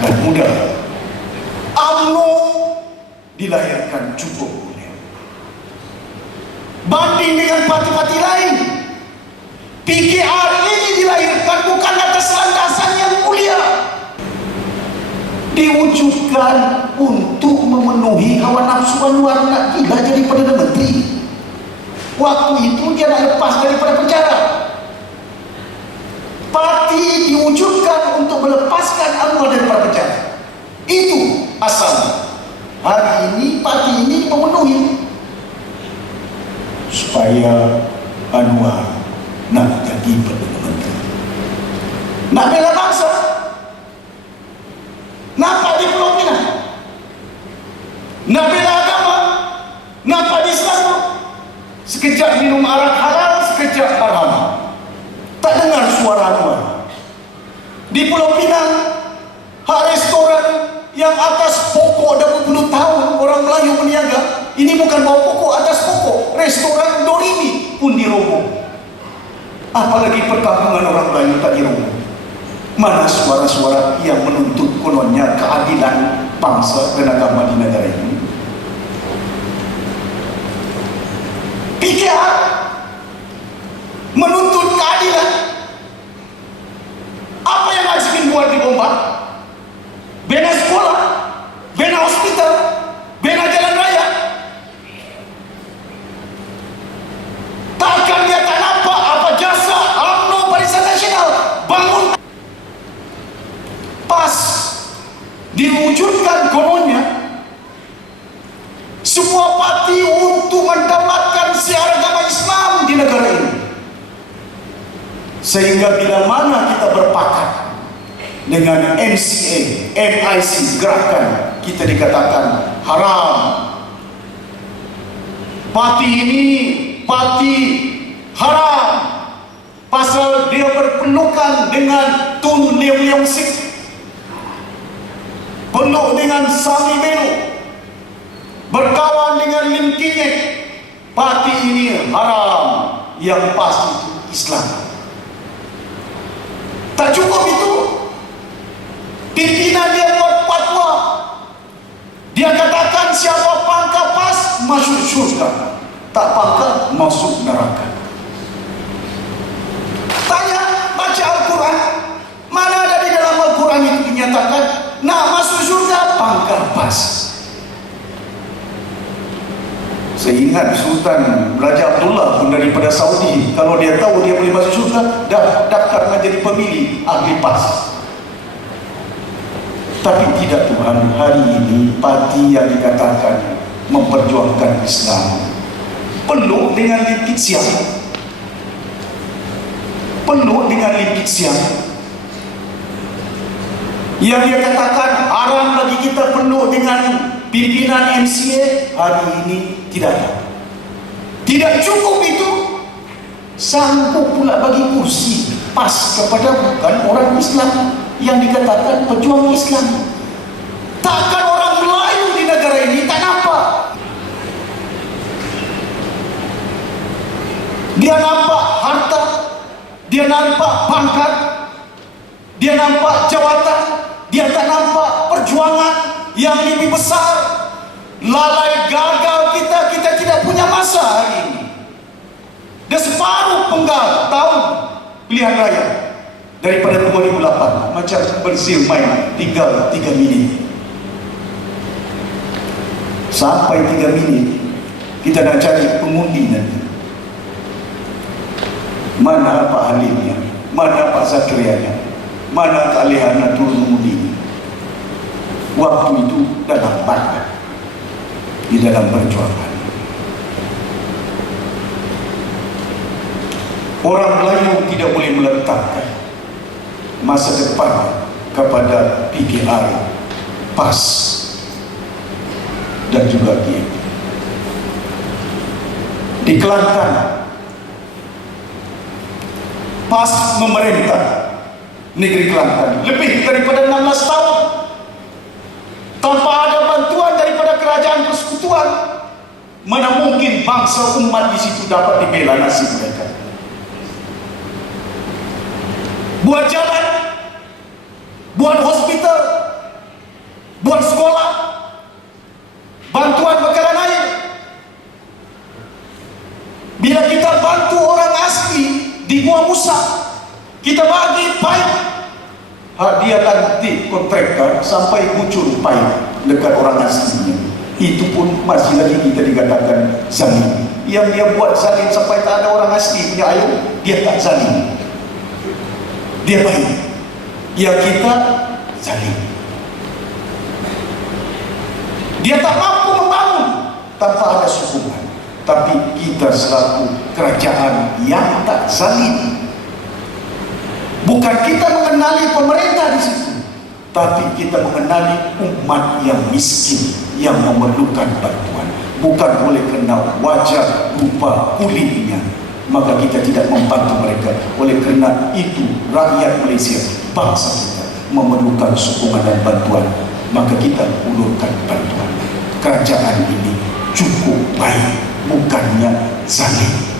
bukan mudah. UMNO dilahirkan cukup mulia. Banding dengan parti-parti lain, PKR ini dilahirkan bukan atas landasan yang mulia. Diwujudkan untuk memenuhi hawa nafsu Anwar nak gila jadi Perdana Menteri. Waktu itu dia lepas daripada penjara. Parti diwujudkan bela bangsa. Nampak di Pulau Pinang. Nak bela agama. Nampak di Islam. Sekejap minum arak halal, sekejap haram. Tak dengar suara Anwar. Di Pulau Pinang, hak restoran yang atas pokok dah berpuluh tahun orang Melayu berniaga, ini bukan bawah pokok, atas pokok. Restoran Dorimi pun diroboh. Apalagi perkampungan orang Melayu tak diroboh. Mana suara-suara yang menuntut kononnya keadilan bangsa dan agama di negara ini? PKR menuntut keadilan. Apa yang Azmin buat di Bombay? Diwujudkan kononnya sebuah parti untuk mendaulatkan siar agama Islam di negara ini. Sehingga bila mana kita berpakat dengan MCA, MIC gerakan kita dikatakan haram. Parti ini parti haram. Pasal dia berpelukan dengan Tun Leong Sik peluk dengan Sami Beno berkawan dengan Lim Kinyek parti ini haram yang pasti Islam. Tak cukup itu pimpinan dia buat fatwa. Dia katakan siapa pangkal pas masuk syurga. Tak pangkal masuk neraka tanya baca Al-Quran mana ada di dalam Al-Quran itu dinyatakan nak masuk syurga pangkal pas saya ingat Sultan Raja Abdullah pun daripada Saudi. Kalau dia tahu dia boleh masuk syurga dah daftar menjadi pemilih ahli pas. Tapi tidak Tuhan hari ini parti yang dikatakan memperjuangkan Islam. Penuh dengan limpit siang. Penuh dengan limpit siang yang dia katakan haram bagi kita penuh dengan pimpinan MCA hari ini tidak ada. Tidak cukup itu. Sanggup pula bagi kursi pas kepada bukan orang Islam yang dikatakan pejuang Islam. Takkan orang Melayu di negara ini tak nampak. Dia nampak harta dia nampak pangkat dia nampak jawatan dia tak nampak perjuangan yang lebih besar. Lalai gagal kita kita tidak punya masa hari ini. Dan separuh penggal tahun pilihan raya daripada 2008 macam berzil main tinggal 3 minit. Sampai 3 minit kita nak cari pengundi nanti. Mana Pak Halimnya mana Pak Zakrianya mana Kak Lehana turun mengundi? Waktu itu dalam bakat di dalam perjuangan. Orang Melayu tidak boleh meletakkan masa depan kepada PKR PAS dan juga PAP di Kelantan PAS memerintah negeri Kelantan. Lebih daripada 16 tahun. Tanpa ada bantuan daripada kerajaan persekutuan mana mungkin bangsa umat di situ dapat dibela nasib mereka? Buat jalan buat hospital buat sekolah, bantuan bekalan air. Bila kita bantu orang asli di Gua Musa, kita bagi pipe, ha, dia nanti kontraktor sampai muncul pipe dekat orang aslinya. Itu pun masih lagi kita dikatakan zalim. Yang dia buat zalim sampai tak ada orang asli punya air, dia tak zalim. Dia baik. Ya kita zalim. Dia tak mampu membangun tanpa ada sokongan. Tapi kita selaku kerajaan yang tak zalim. Bukan kita mengenali pemerintah di situ. Tapi kita mengenali umat yang miskin, yang memerlukan bantuan. Bukan oleh kerana wajah, rupa, kulitnya. Maka kita tidak membantu mereka. Oleh kerana itu, rakyat Malaysia, bangsa kita, memerlukan sokongan dan bantuan. Maka kita ulurkan bantuan. Kerajaan ini cukup baik, bukannya zalim.